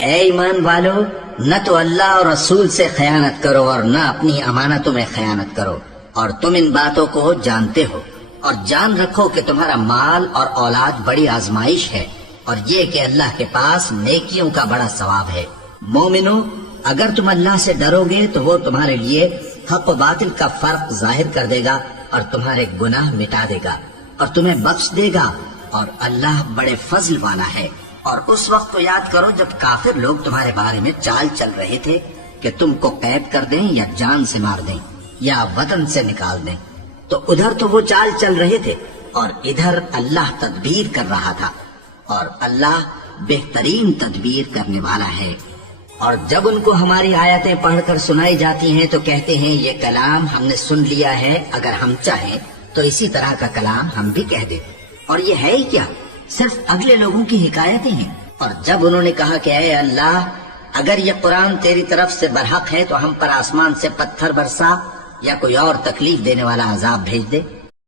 اے ایمان والو، نہ تو اللہ اور رسول سے خیانت کرو اور نہ اپنی امانتوں میں خیانت کرو، اور تم ان باتوں کو جانتے ہو، اور جان رکھو کہ تمہارا مال اور اولاد بڑی آزمائش ہے، اور یہ کہ اللہ کے پاس نیکیوں کا بڑا ثواب ہے۔ مومنو، اگر تم اللہ سے ڈرو گے تو وہ تمہارے لیے حق و باطل کا فرق ظاہر کر دے گا اور تمہارے گناہ مٹا دے گا اور تمہیں بخش دے گا، اور اللہ بڑے فضل والا ہے۔ اور اس وقت کو یاد کرو جب کافر لوگ تمہارے بارے میں چال چل رہے تھے کہ تم کو قید کر دیں یا جان سے مار دیں یا وطن سے نکال دیں، تو ادھر تو وہ چال چل رہے تھے اور ادھر اللہ تدبیر کر رہا تھا، اور اللہ بہترین تدبیر کرنے والا ہے۔ اور جب ان کو ہماری آیتیں پڑھ کر سنائی جاتی ہیں تو کہتے ہیں یہ کلام ہم نے سن لیا ہے، اگر ہم چاہیں تو اسی طرح کا کلام ہم بھی کہہ دیں، اور یہ ہے ہی کیا، صرف اگلے لوگوں کی حکایتیں ہیں۔ اور جب انہوں نے کہا کہ اے اللہ، اگر یہ قرآن تیری طرف سے برحق ہے تو ہم پر آسمان سے پتھر برسا یا کوئی اور تکلیف دینے والا عذاب بھیج دے،